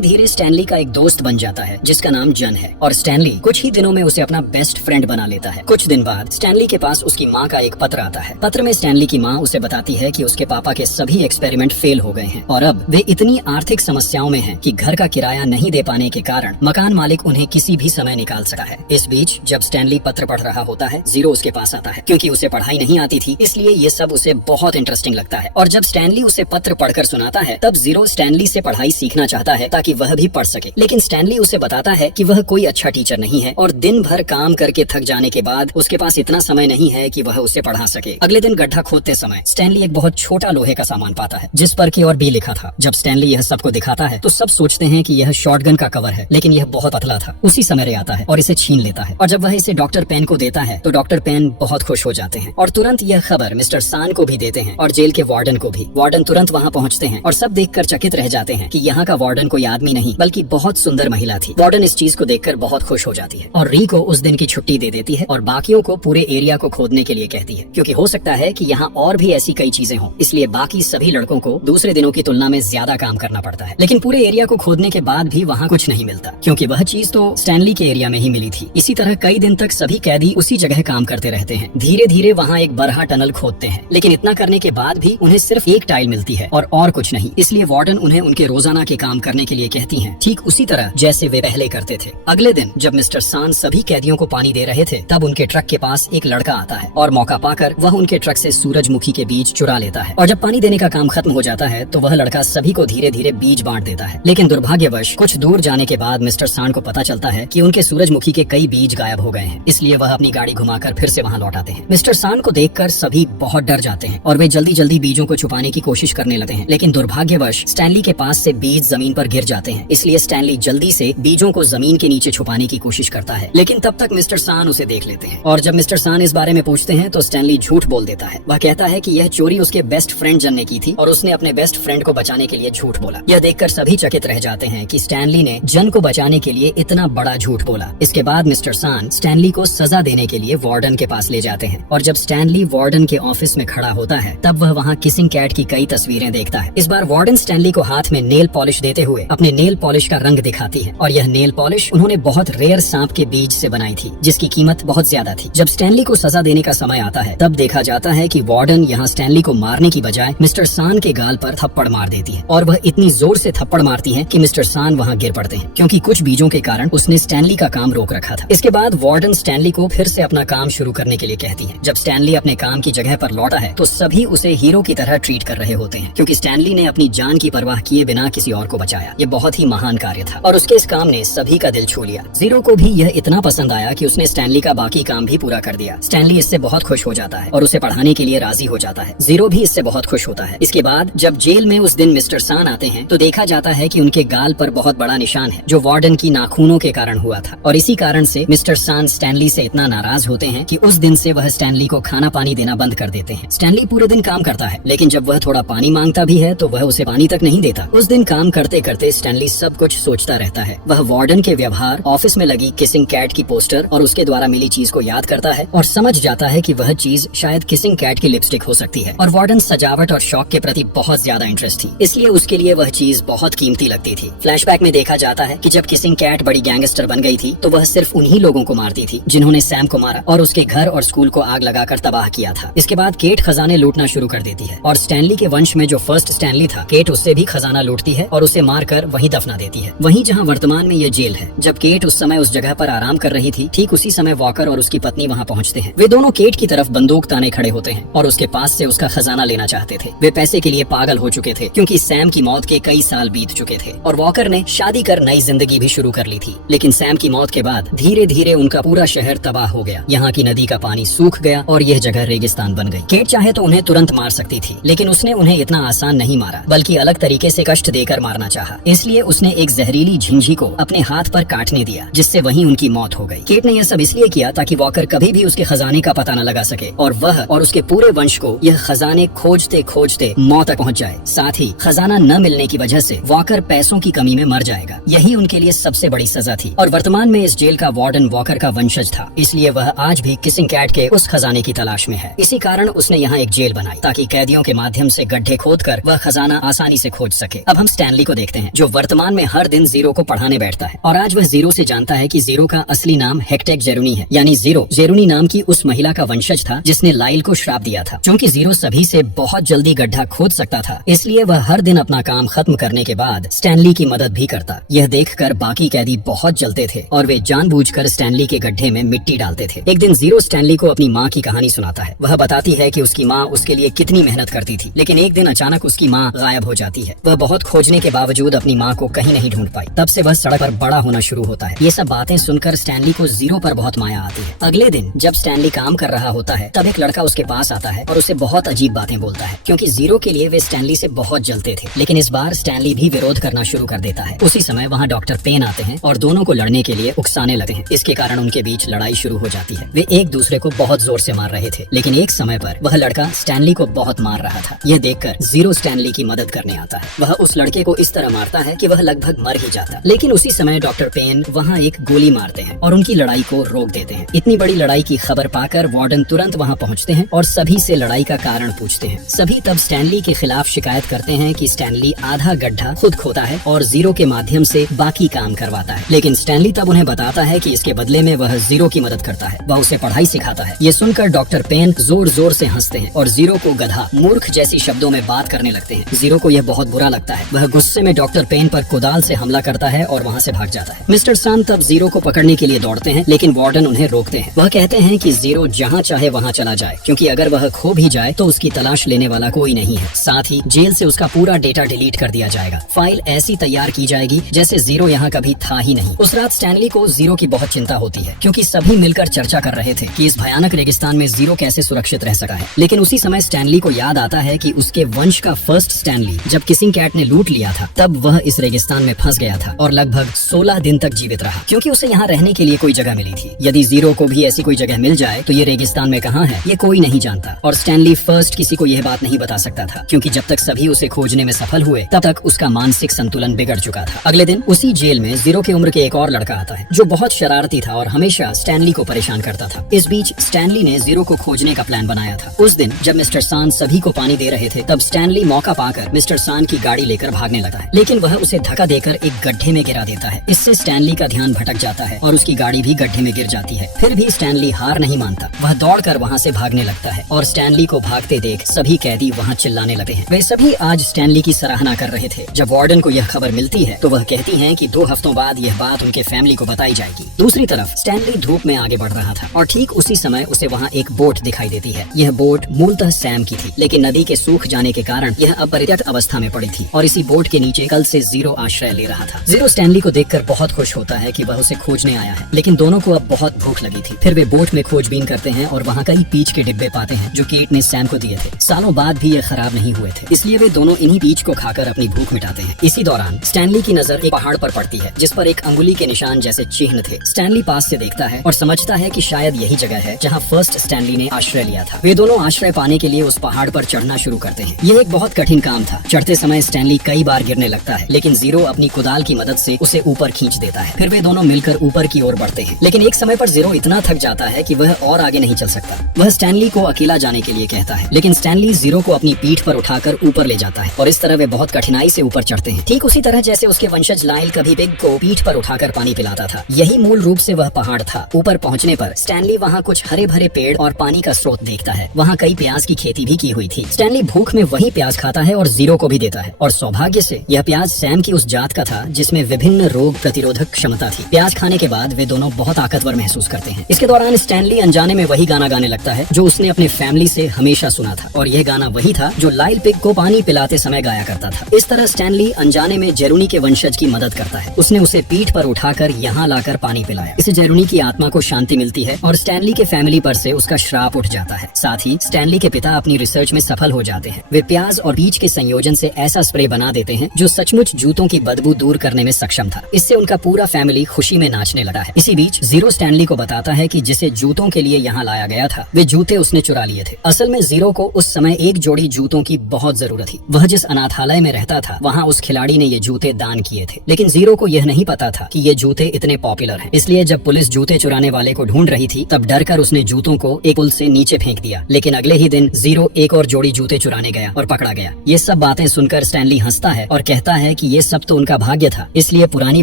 धीरे स्टैनली का एक दोस्त बन जाता है जिसका नाम जन है, और स्टैनली कुछ ही दिनों में उसे अपना बेस्ट फ्रेंड बना लेता है। कुछ दिन बाद स्टैनली के पास उसकी माँ का एक पत्र आता है। पत्र में स्टैनली की माँ उसे बताती है कि उसके पापा के सभी एक्सपेरिमेंट फेल हो गए हैं और अब वे इतनी आर्थिक समस्याओं में हैं कि घर का किराया नहीं दे पाने के कारण मकान मालिक उन्हें किसी भी समय निकाल सकता है। इस बीच जब स्टैनली पत्र पढ़ रहा होता है, जीरो उसके पास आता है। क्योंकि उसे पढ़ाई नहीं आती थी इसलिए ये सब उसे बहुत इंटरेस्टिंग लगता है, और जब स्टैनली उसे पत्र पढ़कर सुनाता है तब जीरो स्टैनली से पढ़ाई सीखना चाहता है ताकि वह भी पढ़ सके। लेकिन स्टैनली उसे बताता है कि वह कोई अच्छा टीचर नहीं है और दिन भर काम करके थक जाने के बाद उसके पास इतना समय नहीं है कि वह उसे पढ़ा सके। अगले दिन गड्ढा खोदते समय स्टैनली एक बहुत छोटा लोहे का सामान पाता है जिस पर के और बी लिखा था। जब स्टैनली यह सबको दिखाता है तो सब सोचते हैं कि यह शॉटगन का कवर है, लेकिन यह बहुत पतला था। उसी समय रे आता है और इसे छीन लेता है, और जब वह इसे डॉक्टर पेन को देता है तो डॉक्टर पेन बहुत खुश हो जाते हैं और तुरंत यह खबर मिस्टर सान को भी देते हैं और जेल के वार्डन को भी। वार्डन तुरंत वहाँ पहुँचते हैं और सब देखकर चकित रह जाते हैं कि यहाँ का वार्डन कोई आदमी नहीं बल्कि बहुत सुंदर महिला थी। वार्डन इस चीज को देखकर बहुत खुश हो जाती है और री को उस दिन की छुट्टी दे देती है और बाकियों को पूरे एरिया को खोदने के लिए कहती है, क्योंकि हो सकता है कि यहाँ और भी ऐसी कई चीजें हों, इसलिए बाकी सभी लड़कों को दूसरे दिनों की तुलना में ज्यादा काम करना पड़ता है। लेकिन पूरे एरिया को खोदने के बाद भी वहाँ कुछ नहीं मिलता, क्योंकि वह चीज तो स्टैनली के एरिया में ही मिली थी। इसी तरह कई दिन तक सभी कैदी उसी जगह काम करते रहते हैं। धीरे धीरे वहाँ एक बरहा टनल खोदते हैं, लेकिन इतना करने के बाद भी उन्हें सिर्फ एक टाइल मिलती है और कुछ नहीं। इसलिए वार्डन उन्हें उनके रोजाना के काम करने के लिए कहती है, ठीक उसी तरह जैसे वे पहले करते थे। अगले दिन जब मिस्टर सान सभी कैदियों को पानी दे रहे थे तब उनके ट्रक के पास एक लड़का आता है और मौका पाकर वह उनके ट्रक से सूरजमुखी के बीज चुरा लेता है, और जब पानी देने का काम खत्म हो जाता है तो वह लड़का सभी को धीरे धीरे बीज बांट देता है। लेकिन दुर्भाग्यवश कुछ दूर जाने के बाद मिस्टर सान को पता चलता है कि उनके सूरजमुखी के कई बीज गायब हो गए हैं, इसलिए वह अपनी गाड़ी घुमाकर फिर से वहाँ लौट आते हैं। मिस्टर सान को देखकर सभी बहुत डर जाते हैं और वे जल्दी जल्दी बीजों को छुपाने की कोशिश करने लगते हैं, लेकिन दुर्भाग्यवश स्टैनली के पास से बीज जमीन पर गिर जाते हैं, इसलिए स्टैनली जल्दी से बीजों को जमीन के नीचे छुपाने की कोशिश करता है। लेकिन तब तक मिस्टर सान उसे देख लेते हैं, और जब मिस्टर सान इस बारे में पूछते हैं तो स्टैनली झूठ बोल देता है। वह कहता है कि यह चोरी उसके बेस्ट फ्रेंड जन ने की थी और उसने अपने बेस्ट फ्रेंड को बचाने के लिए झूठ बोला। यह देखकर सभी चकित रह जाते हैं कि स्टैनली ने जन को बचाने के लिए इतना बड़ा झूठ बोला। इसके बाद मिस्टर सान स्टैनली को सजा देने के लिए वार्डन के पास ले जाते हैं, और जब स्टैनली वार्डन के ऑफिस में खड़ा होता है तब वह वहाँ किसिंग कैट की कई तस्वीरें देखता है। इस बार वार्डन स्टैनली को हाथ में नेल पॉलिश देते हुए अपने नेल पॉलिश का रंग दिखाती है, और यह नेल पॉलिश उन्होंने बहुत रेयर सांप के बीज से बनाई थी जिसकी कीमत बहुत ज्यादा थी। जब स्टैनली को सजा देने का समय आता है तब देखा जाता है कि वार्डन यहाँ स्टैनली को मारने की बजाय मिस्टर सान के गाल पर थप्पड़ मार देती है, और वह इतनी जोर से थप्पड़ मारती है कि मिस्टर सान वहाँ गिर पड़ते हैं, क्योंकि कुछ बीजों के कारण उसने स्टैनली का काम रोक रखा था। इसके बाद वार्डन स्टैनली को फिर से अपना काम शुरू करने के लिए कहती है। जब स्टैनली अपने काम की जगह पर लौटा है तो सभी उसे हीरो की तरह ट्रीट कर रहे होते हैं, क्योंकि स्टैनली ने अपनी जान की परवाह किए बिना किसी और को बचाया। ये बहुत ही महान कार्य था और उसके इस काम ने सभी का दिल छू लिया। जीरो को भी यह इतना पसंद आया कि उसने स्टैनली का बाकी काम भी पूरा कर दिया। स्टैनली इससे बहुत खुश हो जाता है और उसे पढ़ाने के लिए राजी हो जाता है। जीरो भी इससे बहुत खुश होता है। इसके बाद जब जेल में उस दिन मिस्टर सान आते हैं तो देखा जाता है कि उनके गाल पर बहुत बड़ा निशान है जो वार्डन की नाखूनों के कारण हुआ था, और इसी कारण से मिस्टर सान स्टैनली से इतना नाराज होते हैं कि उस दिन से वह स्टैनली को खाना पानी देना बंद कर देते हैं। स्टैनली पूरे दिन काम करता है, लेकिन जब वह थोड़ा पानी मांगता भी है तो वह उसे पानी तक नहीं देता। उस दिन काम करते करते स्टैनली सब कुछ सोचता रहता है। वह वार्डन के व्यवहार, ऑफिस में लगी किसिंग कैट की पोस्टर और उसके द्वारा मिली चीज को याद करता है और समझ जाता है कि वह चीज शायद किसिंग कैट की लिपस्टिक हो सकती है। और वार्डन सजावट और शौक के प्रति बहुत ज्यादा इंटरेस्ट थी, इसलिए उसके लिए वह चीज बहुत कीमती लगती थी। फ्लैशबैक में देखा जाता है कि जब किसिंग कैट बड़ी गैंगस्टर बन गई थी तो वह सिर्फ उन्हीं लोगों को मारती थी जिन्होंने सैम को मारा और उसके घर और स्कूल को आग लगाकर तबाह किया था। इसके बाद केट खजाने लूटना शुरू कर देती है और स्टैनली के वंश में जो फर्स्ट स्टैनली था, केट उससे भी खजाना लूटती है और उसे मारकर वहीं दफना देती है, वहीं जहां वर्तमान में ये जेल है। जब केट उस समय उस जगह पर आराम कर रही थी, ठीक उसी समय वॉकर और उसकी पत्नी वहां पहुंचते हैं। वे दोनों केट की तरफ बंदूक ताने खड़े होते हैं और उसके पास से उसका खजाना लेना चाहते थे। वे पैसे के लिए पागल हो चुके थे क्योंकि सैम की मौत के कई साल बीत चुके थे और वॉकर ने शादी कर नई जिंदगी भी शुरू कर ली थी। लेकिन सैम की मौत के बाद धीरे धीरे उनका पूरा शहर तबाह हो गया। यहाँ की नदी का पानी सूख गया और यह जगह रेगिस्तान बन गई। केट चाहे तो उन्हें तुरंत मार सकती थी, लेकिन उसने उन्हें इतना आसान नहीं मारा, बल्कि अलग तरीके से कष्ट देकर मारना चाहा। इसलिए उसने एक जहरीली झिंझी को अपने हाथ पर काटने दिया, जिससे वहीं उनकी मौत हो गई। केट ने यह सब इसलिए किया ताकि वॉकर कभी भी उसके खजाने का पता न लगा सके और वह और उसके पूरे वंश को यह खजाने खोजते खोजते मौत तक पहुंच जाए। साथ ही खजाना न मिलने की वजह से वॉकर पैसों की कमी में मर जाएगा। यही उनके लिए सबसे बड़ी सजा थी और वर्तमान में इस जेल का वार्डन वॉकर का वंशज था, इसलिए वह आज भी किसिंग कैट के उस खजाने की तलाश में है। इसी कारण उसने यहाँ एक जेल बनाई ताकि कैदियों सीढ़ियों के माध्यम से गड्ढे खोदकर वह खजाना आसानी से खोज सके। अब हम स्टैनली को देखते हैं, जो वर्तमान में हर दिन जीरो को पढ़ाने बैठता है। और आज वह जीरो से जानता है कि जीरो का असली नाम हेक्टेक जेरुनी है, यानी जीरो जेरुनी नाम की उस महिला का वंशज था जिसने लाइल को श्राप दिया था। क्योंकि जीरो सभी से बहुत जल्दी गड्ढा खोद सकता था, इसलिए वह हर दिन अपना काम खत्म करने के बाद स्टैनली की मदद भी करता। यह देखकर बाकी कैदी बहुत जलते थे और वे जानबूझकर स्टैनली के गड्ढे में मिट्टी डालते थे। एक दिन जीरो स्टैनली को अपनी माँ की कहानी सुनाता है। वह बताती है कि उसकी माँ उसके लिए कितनी मेहनत करती थी, लेकिन एक दिन अचानक उसकी माँ गायब हो जाती है। वह बहुत खोजने के बावजूद अपनी माँ को कहीं नहीं ढूंढ पाई। तब से वह सड़क पर बड़ा होना शुरू होता है। ये सब बातें सुनकर स्टैनली को जीरो पर बहुत माया आती है। अगले दिन जब स्टैनली काम कर रहा होता है, तब एक लड़का उसके पास आता है और उसे बहुत अजीब बातें बोलता है। क्योंकि जीरो के लिए वे स्टैनली से बहुत जलते थे, लेकिन इस बार स्टैनली भी विरोध करना शुरू कर देता है। उसी समय वहाँ डॉक्टर पेन आते हैं और दोनों को लड़ने के लिए उकसाने लगते हैं। इसके कारण उनके बीच लड़ाई शुरू हो जाती है। वे एक दूसरे को बहुत जोर से मार रहे थे, लेकिन एक समय पर वह लड़का स्टैनली को बहुत मार रहा था। यह देखकर जीरो स्टैनली की मदद करने आता है। वह उस लड़के को इस तरह मारता है कि वह लगभग मर ही जाता। लेकिन उसी समय डॉक्टर पेन वहाँ एक गोली मारते हैं और उनकी लड़ाई को रोक देते हैं। इतनी बड़ी लड़ाई की खबर पाकर वार्डन तुरंत वहाँ पहुँचते हैं और सभी से लड़ाई का कारण पूछते हैं। सभी तब स्टैनली के खिलाफ शिकायत करते हैं कि स्टैनली आधा गड्ढा खुद खोदा है और जीरो के माध्यम से बाकी काम करवाता है। लेकिन स्टैनली तब उन्हें बताता है कि इसके बदले में वह जीरो की मदद करता है, वह उसे पढ़ाई सिखाता है। ये सुनकर डॉक्टर पेन जोर जोर से हंसते हैं और जीरो को गधा, मूर्ख जैसी शब्दों में बात करने लगते हैं। जीरो को यह बहुत बुरा लगता है। वह गुस्से में डॉक्टर पेन पर कुदाल से हमला करता है और वहाँ से भाग जाता है। मिस्टर सान तब जीरो को पकड़ने के लिए दौड़ते हैं, लेकिन वार्डन उन्हें रोकते हैं। वह कहते हैं कि जीरो जहाँ चाहे वहाँ चला जाए, क्योंकि अगर वह खो भी जाए तो उसकी तलाश लेने वाला कोई नहीं है। साथ ही जेल से उसका पूरा डेटा डिलीट कर दिया जाएगा। फाइल ऐसी तैयार की जाएगी जैसे जीरो यहाँ कभी था ही नहीं। उस रात स्टैनली को जीरो की बहुत चिंता होती है, क्योंकि सभी मिलकर चर्चा कर रहे थे कि इस भयानक रेगिस्तान में जीरो कैसे सुरक्षित रह सका है। लेकिन उसी समय स्टैनली को याद आता है कि उसके वंश का फर्स्ट स्टैनली जब किसिंग कैट ने लूट लिया था, तब वह इस रेगिस्तान में फंस गया था और लगभग 16 दिन तक जीवित रहा, क्योंकि उसे यहाँ रहने के लिए कोई जगह मिली थी। यदि जीरो को भी ऐसी कोई जगह मिल जाए तो ये रेगिस्तान में कहाँ है, ये कोई नहीं जानता। और स्टैनली फर्स्ट किसी को यह बात नहीं बता सकता था, क्योंकि जब तक सभी उसे खोजने में सफल हुए, तब तक उसका मानसिक संतुलन बिगड़ चुका था। अगले दिन उसी जेल में जीरो की उम्र के एक और लड़का आता है, जो बहुत शरारती था और हमेशा स्टैनली को परेशान करता था। इस बीच स्टैनली ने जीरो को खोजने का प्लान बनाया था। उस दिन जब मिस्टर सान सभी को पानी दे रहे थे, तब स्टैनली मौका पाकर मिस्टर सान की गाड़ी लेकर भागने लगा है, लेकिन वह उसे धक्का देकर एक गड्ढे में गिरा देता है। इससे स्टैनली का ध्यान भटक जाता है और उसकी गाड़ी भी गड्ढे में गिर जाती है। फिर भी स्टैनली हार नहीं मानता। वह दौड़कर वहाँ से भागने लगता है और स्टैनली को भागते देख सभी कैदी वहाँ चिल्लाने लगते हैं। वे सभी आज स्टैनली की सराहना कर रहे थे। जब वार्डन को यह खबर मिलती है तो वह कहती है कि 2 हफ्तों बाद यह बात उनके फैमिली को बताई जाएगी। दूसरी तरफ स्टैनली धूप में आगे बढ़ रहा था और ठीक उसी समय उसे वहाँ एक बोट दिखाई देती है। यह बोट मूलतः सैम की थी, लेकिन नदी के सूख जाने के कारण यह अपरित्यक्त अवस्था में पड़ी थी और इसी बोट के नीचे कल से जीरो आश्रय ले रहा था। जीरो स्टैनली को देखकर बहुत खुश होता है कि वह उसे खोजने आया है, लेकिन दोनों को अब बहुत भूख लगी थी। फिर वे बोट में खोजबीन करते हैं और वहाँ कई पीच के डिब्बे पाते हैं जो केट ने सैम को दिए थे। सालों बाद भी ये खराब नहीं हुए थे, इसलिए वे दोनों इन्हीं पीच को खाकर अपनी भूख मिटाते हैं। इसी दौरान स्टैनली की नजर एक पहाड़ पर पड़ती है, जिस पर एक अंगुली के निशान जैसे चिन्ह थे। स्टैनली पास से देखता है और समझता है कि शायद यही जगह है जहाँ फर्स्ट स्टैनली ने आश्रय लिया था। वे दोनों आश्रय पाने के लिए उस पहाड़ पर चढ़ना शुरू करते हैं। यह एक बहुत कठिन काम था। चढ़ते समय स्टैनली कई बार गिरने लगता है, लेकिन जीरो अपनी कुदाल की मदद से उसे ऊपर खींच देता है। फिर वे दोनों मिलकर ऊपर की ओर बढ़ते हैं, लेकिन एक समय पर जीरो इतना थक जाता है कि वह और आगे नहीं चल सकता। वह स्टैनली को अकेला जाने के लिए कहता है, लेकिन स्टैनली जीरो को अपनी पीठ पर उठाकर ऊपर ले जाता है और इस तरह वे बहुत कठिनाई से ऊपर चढ़ते हैं। ठीक उसी तरह जैसे उसके वंशज लाइल कभी पिग को पीठ पर उठाकर पानी पिलाता था, यही मूल रूप से वह पहाड़ था। ऊपर पहुंचने पर स्टैनली वहाँ कुछ हरे भरे पेड़ और पानी का स्रोत देखता है। वहाँ कई प्याज की खेती भी की हुई थी। स्टैनली भूख में वही प्याज खाता है और जीरो को भी देता है, और सौभाग्य से यह प्याज सैम की उस जात का था जिसमें विभिन्न रोग प्रतिरोधक क्षमता थी। प्याज खाने के बाद वे दोनों बहुत ताकतवर महसूस करते हैं। इसके दौरान स्टैनली अनजाने में वही गाना गाने लगता है जो उसने अपने फैमिली से हमेशा सुना था, और यह गाना वही था जो लाइल पिग को पानी पिलाते समय गाया करता था। इस तरह स्टैनली अनजाने में जेरुनी के वंशज की मदद करता है। उसने उसे पीठ पर उठाकर यहाँ लाकर पानी पिलाया। इससे जेरुनी की आत्मा को शांति मिलती है और स्टैनली के फैमिली पर से उसका श्राप उठ जाता है। साथ ही स्टैनली के पिता अपनी रिसर्च में सफल हो जाते हैं। वे प्याज और बीज के संयोजन से ऐसा स्प्रे बना देते हैं जो सचमुच जूतों की बदबू दूर करने में सक्षम था। इससे उनका पूरा फैमिली खुशी में नाचने लगा है। इसी बीच जीरो स्टैनली को बताता है कि जिसे जूतों के लिए यहाँ लाया गया था, वे जूते उसने चुरा लिए थे। असल में जीरो को उस समय एक जोड़ी जूतों की बहुत जरूरत थी। वह जिस अनाथालय में रहता था, वहाँ उस खिलाड़ी ने ये जूते दान किए थे, लेकिन जीरो को यह नहीं पता था कि ये जूते इतने पॉपुलर हैं। इसलिए जब पुलिस जूते चुराने वाले को ढूंढ रही थी, तब डरकर उसने जूतों को एक पुल से नीचे फेंक दिया। लेकिन अगले ही दिन जीरो एक और जोड़ी जूते चुराने गया और पकड़ा गया। ये सब बातें सुनकर स्टैनली हंसता है और कहता है कि ये सब तो उनका भाग्य था, इसलिए पुरानी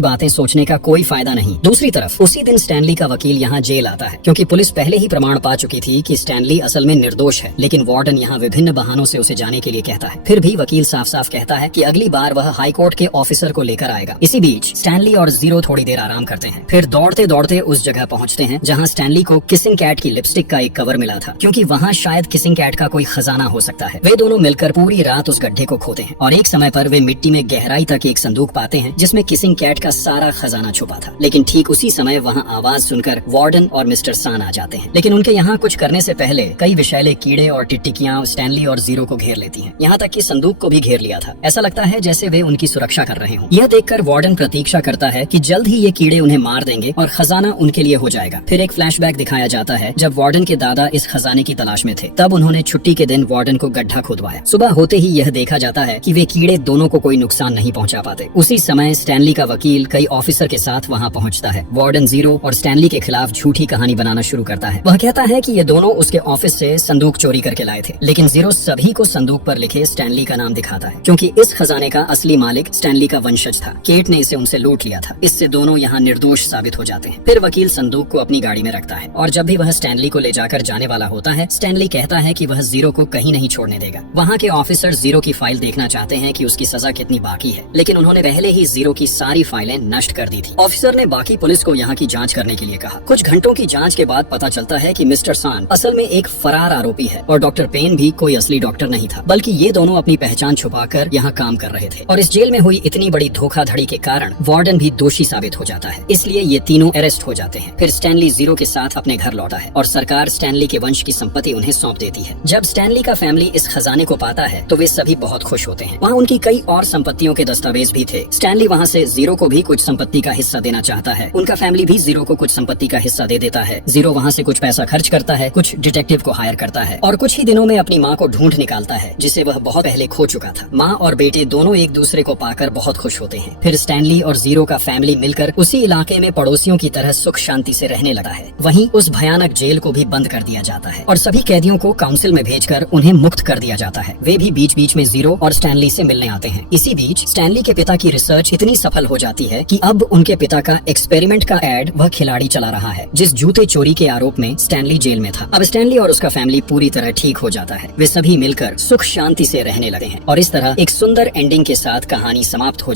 बातें सोचने का कोई फायदा नहीं। दूसरी तरफ उसी दिन स्टैनली का वकील यहाँ जेल आता है, क्योंकि पुलिस पहले ही प्रमाण पा चुकी थी कि स्टैनली असल में निर्दोष है, लेकिन वार्डन यहाँ विभिन्न बहानों से उसे जाने के लिए कहता है। फिर भी वकील साफ साफ कहता है कि अगली बार वह हाई कोर्ट के ऑफिसर को लेकर आएगा। इसी बीच स्टैनली और जीरो थोड़ी देर आराम करते हैं, फिर दौड़ते दौड़ते उस जगह पहुँचते हैं जहाँ स्टैनली को किसिंग कैट की लिपस्टिक का एक कवर मिला था, क्योंकि वहाँ शायद किसिंग कैट का कोई खजाना हो सकता है। वे दोनों मिलकर पूरी रात उस गड्ढे को खोदते हैं और एक समय पर वे मिट्टी में गहराई तक एक संदूक पाते हैं जिसमें किसिंग कैट का सारा खजाना छुपा था। लेकिन ठीक उसी समय वहाँ आवाज सुनकर वार्डन और मिस्टर सान आ जाते हैं, लेकिन उनके यहाँ कुछ करने से पहले कई विषैले कीड़े और टिकटिकियां स्टैनली और जीरो को घेर लेती हैं। यहाँ तक कि संदूक को भी घेर लिया था। ऐसा लगता है जैसे वे उनकी सुरक्षा कर रहे हों। यह देखकर वार्डन प्रतीक्षा करता है कि जल्द ही ये कीड़े उन्हें मार देंगे और खजाना उनके लिए हो जाएगा। फिर एक फ्लैशबैक दिखाया जाता है जब वार्डन के दादा इस खजाने की तलाश में थे। तब उन्होंने छुट्टी के दिन वार्डन को गड्ढा खुदवाया। सुबह होते ही यह देखा जाता है कि वे कीड़े दोनों को कोई नुकसान नहीं पहुंचा पाते। उसी समय स्टैनली का वकील कई ऑफिसर के साथ वहां पहुंचता है। वार्डन जीरो और स्टैनली के खिलाफ झूठी कहानी बनाना शुरू करता है। वह कहता है कि ये दोनों उसके ऑफिस से संदूक चोरी करके लाए थे, लेकिन जीरो सभी को संदूक पर लिखे स्टैनली का नाम दिखाता है, क्योंकि इस खजाने का असली मालिक स्टैनली का वंशज था। केट ने इसे उनसे लूट लिया था। इससे दोनों यहाँ निर्दोष साबित हो जाते हैं। फिर वकील संदूक को अपनी गाड़ी में रखता है और जब भी वह स्टैनली को ले जाकर जाने वाला होता है, स्टैनली कहता है कि वह जीरो को कहीं नहीं छोड़ने देगा। वहाँ के ऑफिसर जीरो की फाइल देखना चाहते हैं कि उसकी सजा कितनी बाकी है, लेकिन उन्होंने पहले ही जीरो की सारी फाइलें नष्ट कर दी थी। ऑफिसर ने बाकी पुलिस को यहाँ की जांच करने के लिए कहा। कुछ घंटों की जांच के बाद पता चलता है कि मिस्टर सान असल में एक फरार आरोपी है और डॉक्टर पेन भी कोई असली डॉक्टर नहीं था, बल्कि ये दोनों अपनी पहचान छुपाकर यहाँ काम कर रहे थे। और इस जेल में हुई इतनी बड़ी धोखाधड़ी के कारण वार्डन भी दोषी साबित हो जाता है, इसलिए ये तीनों अरेस्ट हो जाते हैं। फिर स्टैनली जीरो के साथ अपने घर लौटा है और सरकार स्टैनली के वंश की संपत्ति उन्हें सौंप देती है। जब स्टैनली का फैमिली इस खजाने को पाता है तो वे सभी बहुत खुश होते हैं। वहाँ उनकी कई और संपत्तियों के दस्तावेज भी थे। स्टैनली वहाँ से जीरो को भी कुछ संपत्ति का हिस्सा देना चाहता है। उनका फैमिली भी जीरो को कुछ संपत्ति का हिस्सा दे देता है। जीरो वहाँ से कुछ पैसा खर्च करता है, कुछ डिटेक्टिव को हायर करता है और कुछ ही दिनों में अपनी माँ को ढूंढ निकालता है, जिसे वह बहुत पहले खो चुका था। माँ और बेटे दोनों एक दूसरे को पाकर बहुत खुश होते हैं। फिर स्टैनली और जीरो का फैमिली मिलकर उसी इलाके में पड़ोसियों की तरह सुख शांति से रहने लगा है। वहीं उस भयानक जेल को भी बंद कर दिया जाता है और सभी कैदियों को काउंसिल में भेजकर उन्हें मुक्त कर दिया जाता है। वे भी बीच बीच में जीरो और स्टैनली से मिलने आते हैं। इसी बीच स्टैनली के पिता की रिसर्च इतनी सफल हो जाती है कि अब उनके पिता का एक्सपेरिमेंट का एड वह खिलाड़ी चला रहा है, जिस जूते चोरी के आरोप में स्टैनली जेल में था। अब स्टैनली और उसका फैमिली पूरी तरह ठीक हो जाता है। वे सभी मिलकर सुख शांति से रहने लगे हैं और इस तरह एक सुंदर एंडिंग के साथ कहानी समाप्त हो